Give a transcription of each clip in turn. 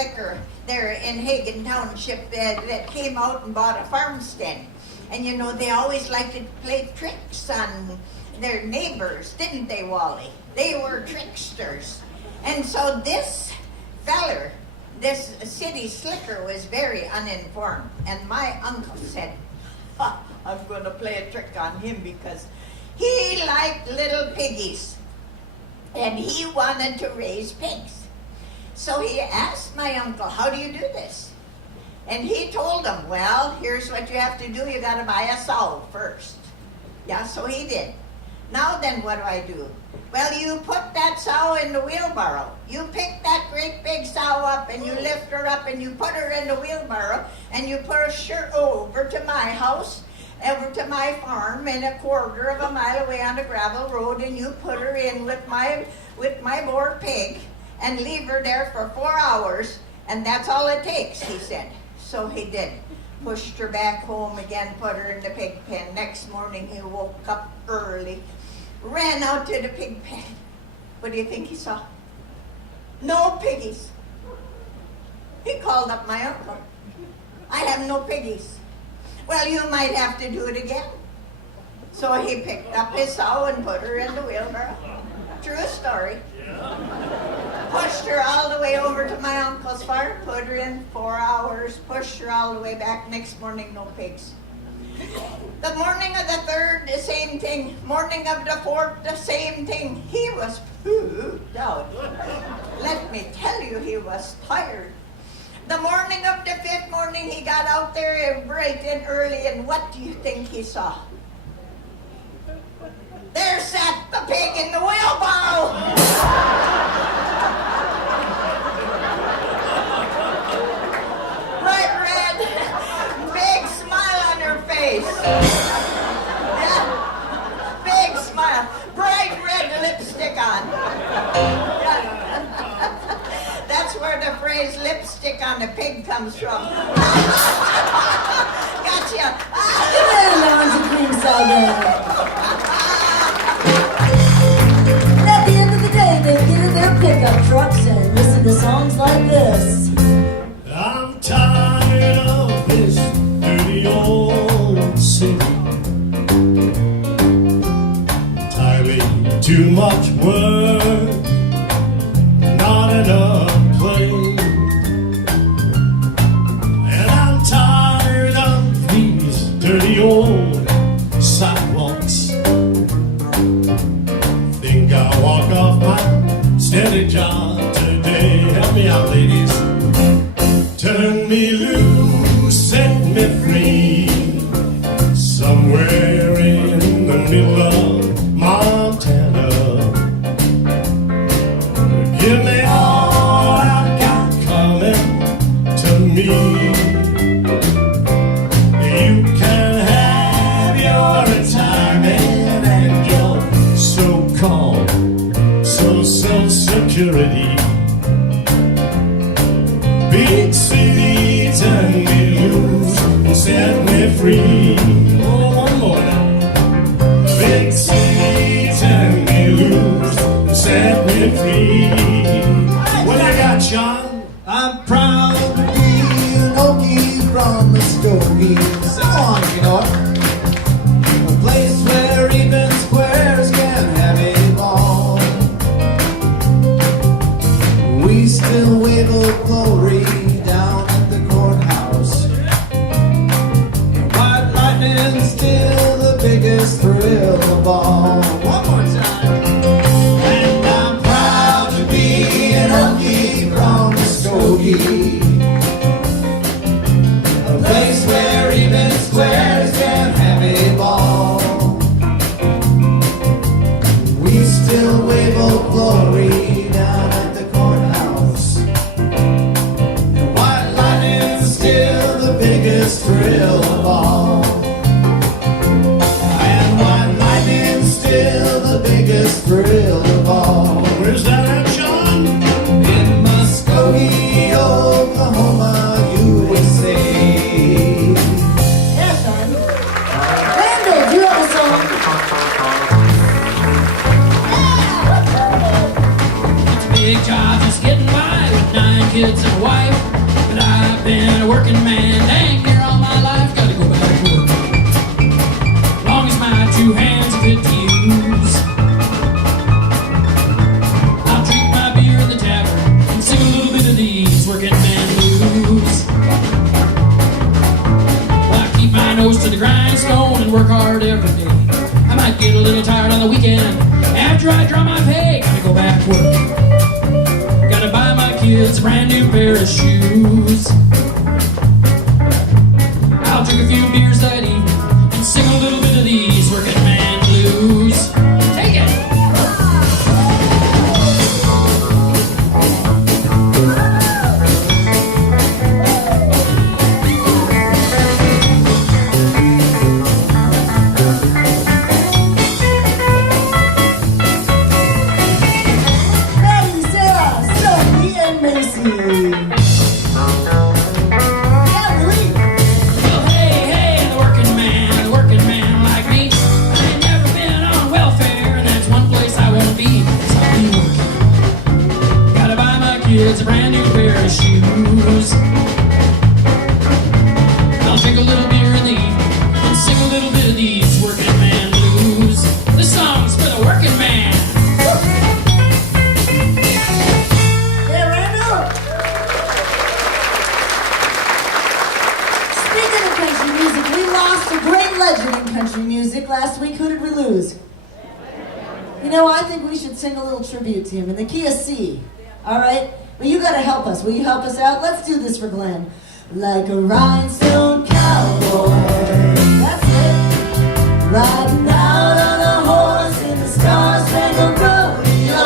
slicker there in Hagen Township that came out and bought a farmstead. And you know, they always liked to play tricks on their neighbors, didn't they, Wally? They were tricksters. And so this feller, this city slicker, was very uninformed. And my uncle said, I'm going to play a trick on him because he liked little piggies. And he wanted to raise pigs. So he asked my uncle, how do you do this? And he told him, well, here's what you have to do. You got to buy a sow first. Yeah, so he did. Now then, what do? Well, you put that sow in the wheelbarrow. You pick that great big sow up and you lift her up and you put her in the wheelbarrow and you push her over to my house, over to my farm, and a quarter of a mile away on the gravel road, and you put her in with my boar pig and leave her there for 4 hours, and that's all it takes, he said. So he did. Pushed her back home again, put her in the pig pen. Next morning he woke up early, ran out to the pig pen. What do you think he saw? No piggies. He called up my uncle. I have no piggies. Well, you might have to do it again. So he picked up his sow and put her in the wheelbarrow. True story. Pushed her all the way over to my uncle's farm, put her in 4 hours, pushed her all the way back. Next morning, no pigs. The morning of the third, the same thing. Morning of the fourth, the same thing. He was pooped out. Let me tell you, he was tired. The morning of the fifth morning, he got out there bright and early, and what do you think he saw? There sat the pig in the wheelbarrow. Bright red, big smile on her face. Yeah, big smile, bright red lipstick on. Yeah. That's where the phrase lipstick on a pig comes from. Gotcha. And at the end of the day, they get in their pickup trucks and listen to songs like this. I'm tired of this dirty old city. Tiring, too much work, not enough play. And I'm tired of these dirty old sidewalks. Think I'll walk off my steady job today. Help me out, ladies. Turn me loose, set me free. Somewhere in the middle of Montana. Give me all I've got coming to me. You can have your retirement and your so-called Social Security. Big city, turn me loose and set me free. Oh, one more now. Big city, turn me loose and set me free. What I got, Sean? I'm proud to be an Okie from Muskogee. So on, you know. A place where even squares can have a ball. We still wave a glory down at the courthouse. And white lightning's still the biggest thrill of all. One more time. And I'm proud to be an Okie from Muskogee. A place where even squares can have a ball. We still wave old glory down at the courthouse. And white lightning's still the biggest thrill of all. And white lightning's still the biggest thrill of all. Where's that at, Sean? In Muskogee, oh, kids and a wife, but I've been a working man dang near all my life. Gotta go back to work. Long as my two hands are fit to use, I'll drink my beer in the tavern and sing a little bit of these working man blues. Well, I keep my nose to the grindstone and work hard every day. I might get a little tired on the weekend after I draw my pay. Gotta go back to work. Gotta buy my kids a brand new pair of shoes. I'll drink a few beers that evening and sing a little bit of these working man blues. Take it! Maddie, Sarah, Sophie, and Macy. Yeah, Louis. Well, hey, the working man like me. I ain't never been on welfare, and that's one place I won't be, 'cause I'll be working. Gotta buy my kids a brand new pair of shoes. I'll drink a little beer in the evening and sing a little bit of these working man blues. This song's for the working man. Hey, Randall. Speaking of country music, we lost a great legend in country music last week. Who did we lose? You know, I think we should sing a little tribute to him in the key of C. All right? But you gotta help us. Will you help us out? Let's do this for Glenn. Like a rhinestone cowboy. That's it. Riding out on a horse in the star-spangled rodeo.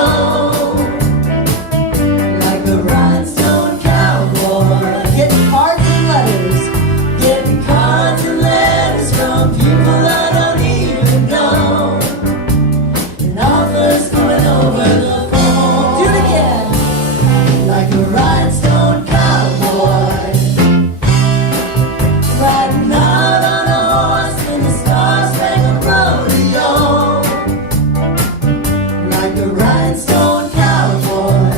Like a rhinestone cowboy. Getting cards and letters. Getting cards and letters from people I don't even know. And offers going over the phone. Do it again. Like a rhinestone cowboy. Riding out on a horse in the star-spangled rodeo. Like a rhinestone cowboy.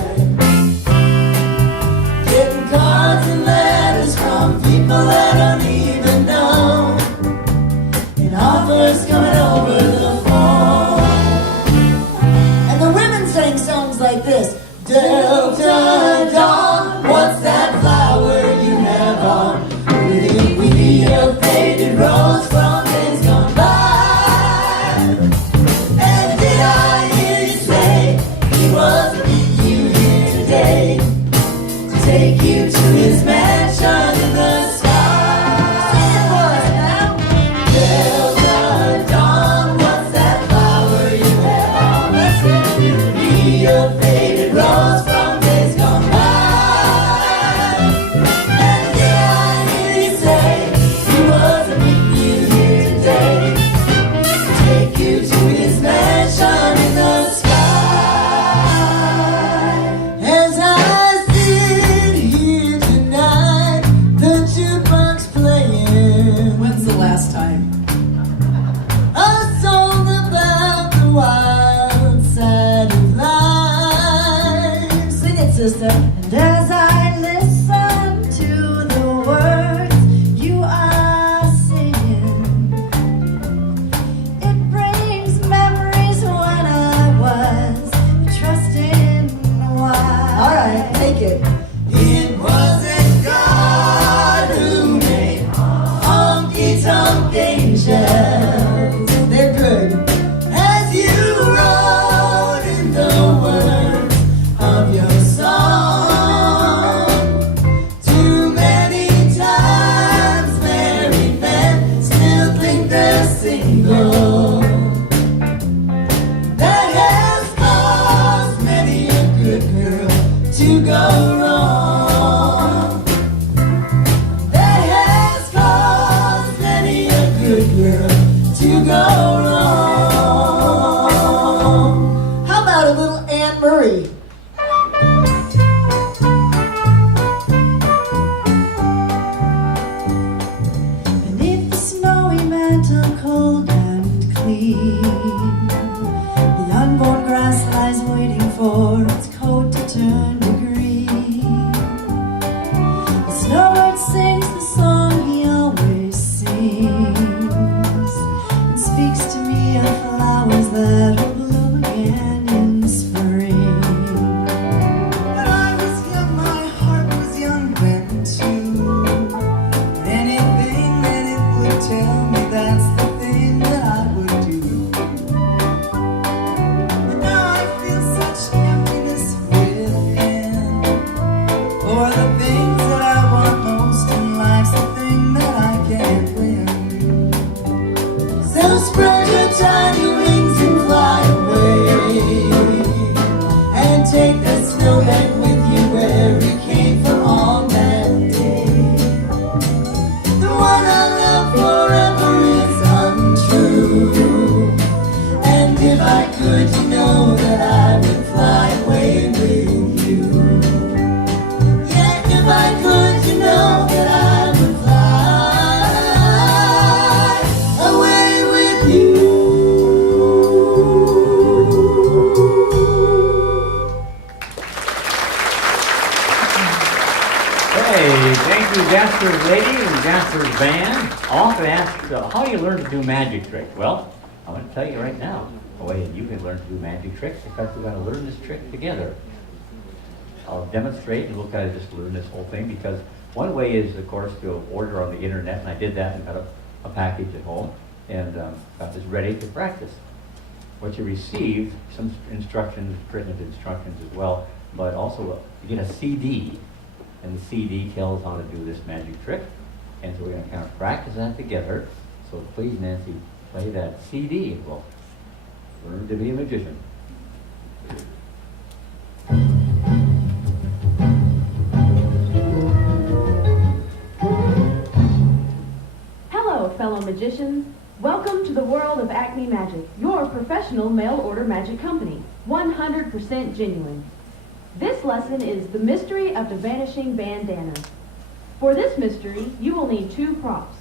Getting cards and letters from people I don't even know. And offers coming over the phone. And the women sang songs like this. Delta Dawn, what's that flower you have on? We a faded rose from days gone by. And did I hear you say he was meeting you here today to take you to his mansion in the sky? Sing it for us now. Delta Dawn, what's that flower you have on? Let's sing. Be a faded rose from days gone by. And did I hear you say he was meeting you here today to take you to his mansion in the sky? As I sit here tonight, the things that I want most in life's the thing that I can't win. So spread your tiny wings and fly away, and take the snowman with you where he came from on that day. The one I love forever is untrue, and if I could, you know that I would fly away with you. Yeah, if I could, you know that I would fly away with you. Hey, thank you, Jasper's lady and Jasper's band. I often ask, how do you learn to do magic tricks? Well, I'm going to tell you right now, the way you can learn to do magic tricks, because we're going to learn this trick together. I'll demonstrate, and we'll kind of just learn this whole thing, because one way is, of course, to order on the internet, and I did that and got a package at home, and got this ready to practice. What you receive, some instructions, printed instructions as well, but also you get a CD, and the CD tells how to do this magic trick, and so we're going to kind of practice that together. So please, Nancy, play that CD, and we'll learn to be a magician. Hello, fellow magicians. Welcome to the world of Acme Magic, your professional mail-order magic company, 100% genuine. This lesson is the mystery of the vanishing bandana. For this mystery, you will need two props.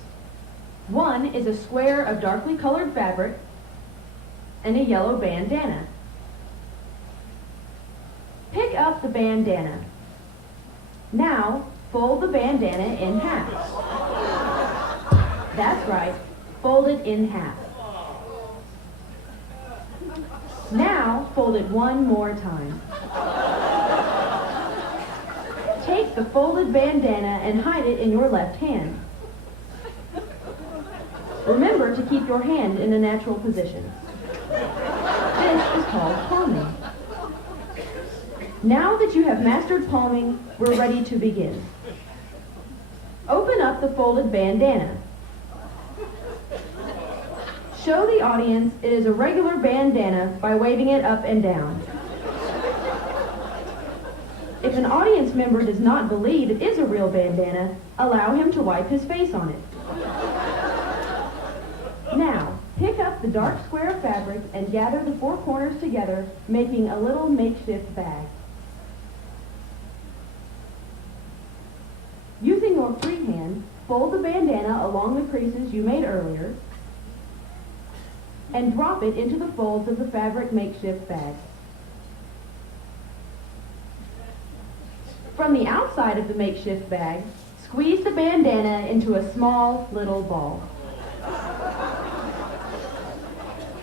One is a square of darkly colored fabric and a yellow bandana. Pick up the bandana. Now, fold the bandana in half. That's right, fold it in half. Now, fold it one more time. Take the folded bandana and hide it in your left hand. Remember to keep your hand in a natural position. This is called palming. Now that you have mastered palming, we're ready to begin. Open up the folded bandana. Show the audience it is a regular bandana by waving it up and down. If an audience member does not believe it is a real bandana, allow him to wipe his face on it. Now, pick up the dark square of fabric and gather the four corners together, making a little makeshift bag. Using your free hand, fold the bandana along the creases you made earlier and drop it into the folds of the fabric makeshift bag. From the outside of the makeshift bag, squeeze the bandana into a small little ball.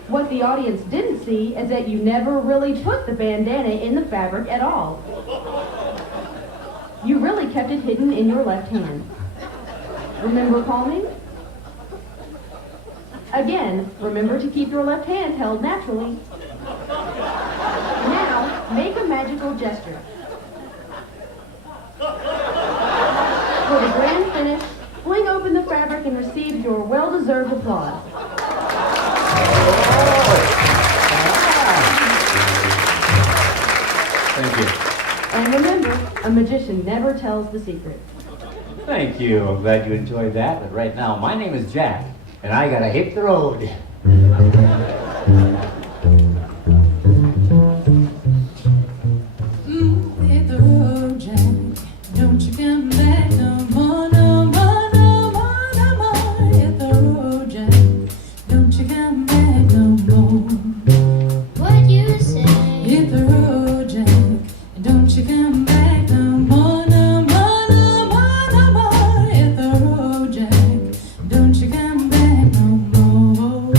What the audience didn't see is that you never really put the bandana in the fabric at all. You really kept it hidden in your left hand. Remember palming? Again, remember to keep your left hand held naturally. Now, make a magical gesture. For the grand finish, fling open the fabric and receive your well-deserved applause. Thank you. And remember, a magician never tells the secret. Thank you. I'm glad you enjoyed that. But right now, my name is Jack, and I gotta hit the road. Hit the road, Jack. Don't you come back no more, no more, no more, no more. Hit the road, Jack. Don't you come back no more. What you say? Hit the road, Jack. Don't you come back no more, no more, no more, no more. Hit the road, Jack. Don't you come back no more.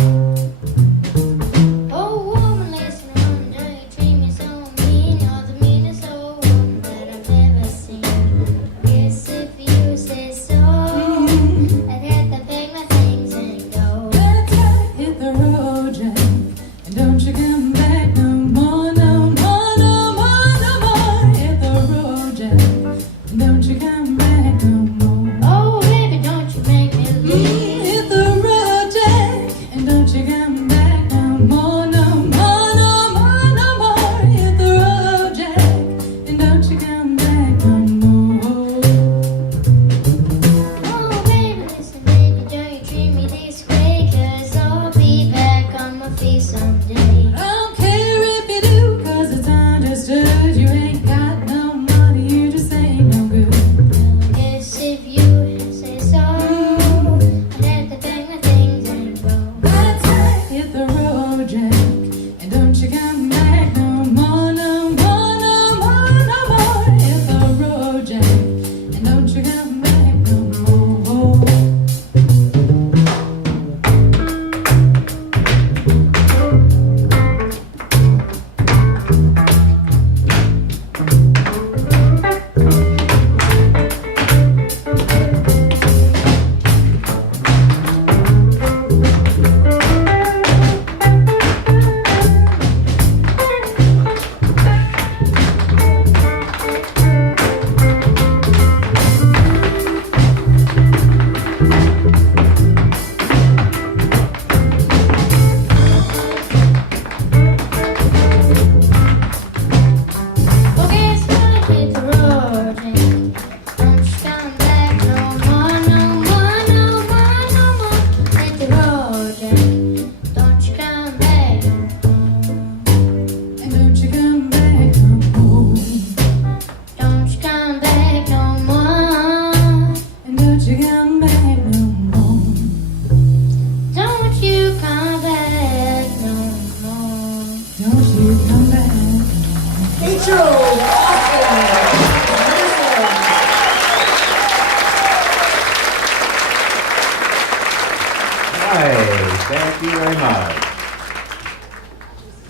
you very much.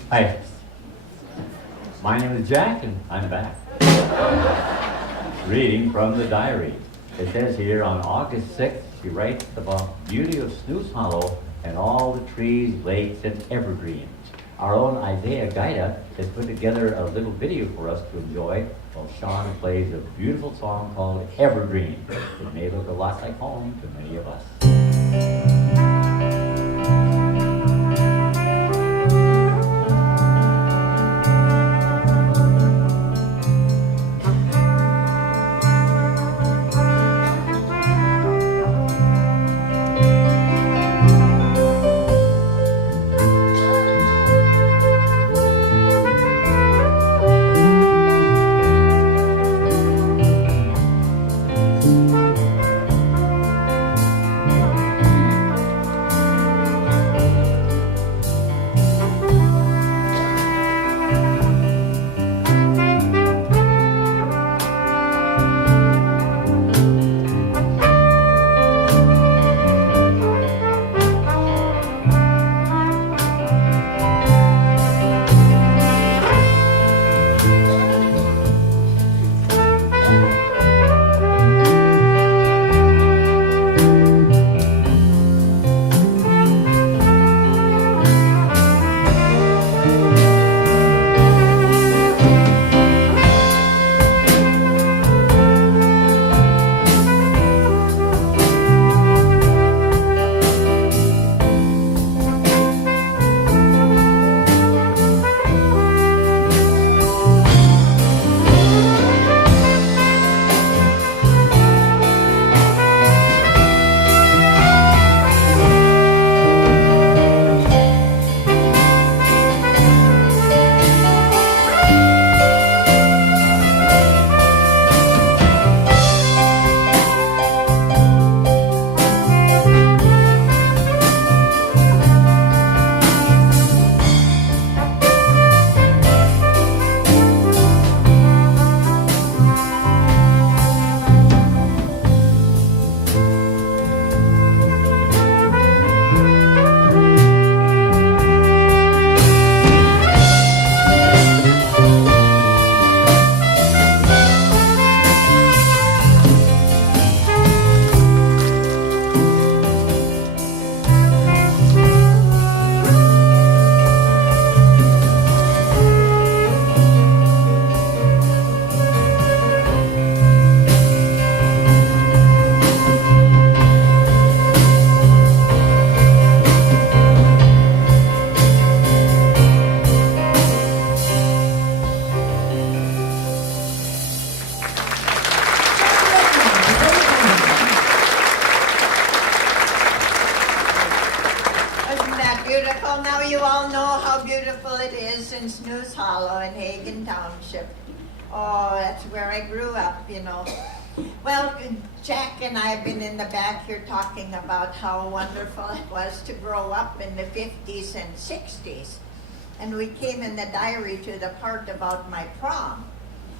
Hi. My name is Jack, and I'm back. Reading from the diary. It says here on August 6th, she writes about beauty of Snooze Hollow and all the trees, lakes, and evergreens. Our own Isaiah Gaida has put together a little video for us to enjoy while Sean plays a beautiful song called Evergreen. It may look a lot like home to many of us. Beautiful. Now you all know how beautiful it is in Snooze Hollow in Hagen Township. Oh, that's where I grew up, you know. Well, Jack and I have been in the back here talking about how wonderful it was to grow up in the 50s and 60s. And we came in the diary to the part about my prom.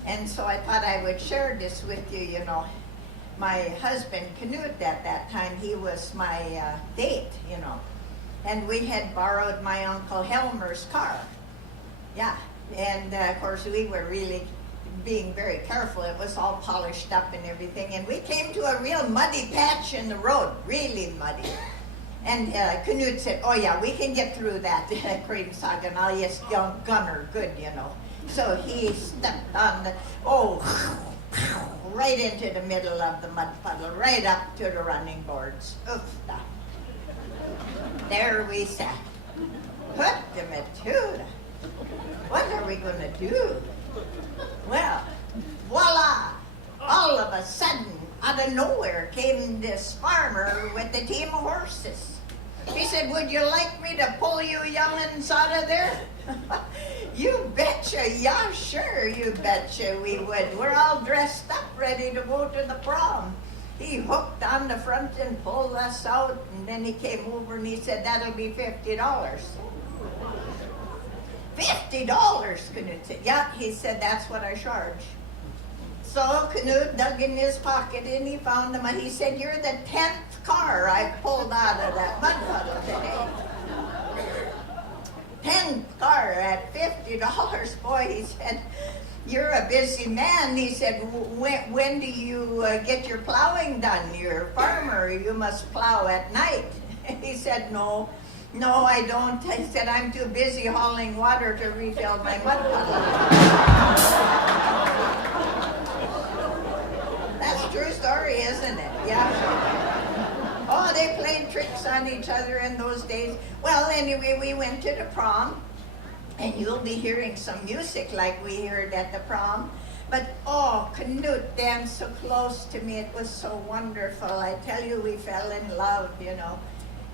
And so I thought I would share this with you, you know. My husband, Knut, at that time, he was my date, you know. And we had borrowed my Uncle Helmer's car. Yeah, and of course we were really being very careful. It was all polished up and everything. And we came to a real muddy patch in the road, really muddy. And Knut said, oh yeah, we can get through that, Creamsagan. I'll just gunner good, you know. So he stepped on the, right into the middle of the mud puddle, right up to the running boards. Oofda. There we sat. Put them at two. What are we going to do? Well, voila! All of a sudden, out of nowhere, came this farmer with a team of horses. He said, would you like me to pull you young'uns out of there? You betcha, yeah, sure, you betcha we would. We're all dressed up, ready to go to the prom. He hooked on the front and pulled us out, and then he came over and he said, that'll be $50. $50, Knut said. Yeah, he said, that's what I charge. So Knut dug in his pocket and he found them, and he said, you're the 10th car I pulled out of that mud puddle today. 10th car at $50. Boy, he said, you're a busy man. He said, when do you get your plowing done? You're a farmer. You must plow at night. He said, no, I don't. I said, I'm too busy hauling water to refill my mud puddle. That's a true story, isn't it? Yeah. Oh, they played tricks on each other in those days. Well, anyway, we went to the prom. And you'll be hearing some music like we heard at the prom. But, oh, Knut danced so close to me. It was so wonderful. I tell you, we fell in love, you know.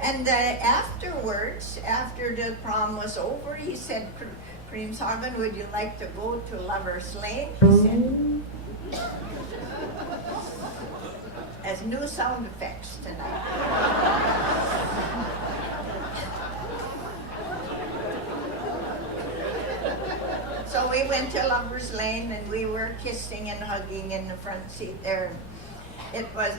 And afterwards, after the prom was over, he said, Creamshaven, would you like to go to Lover's Lane? He said, as new sound effects tonight. So we went to Lover's Lane and we were kissing and hugging in the front seat there. It was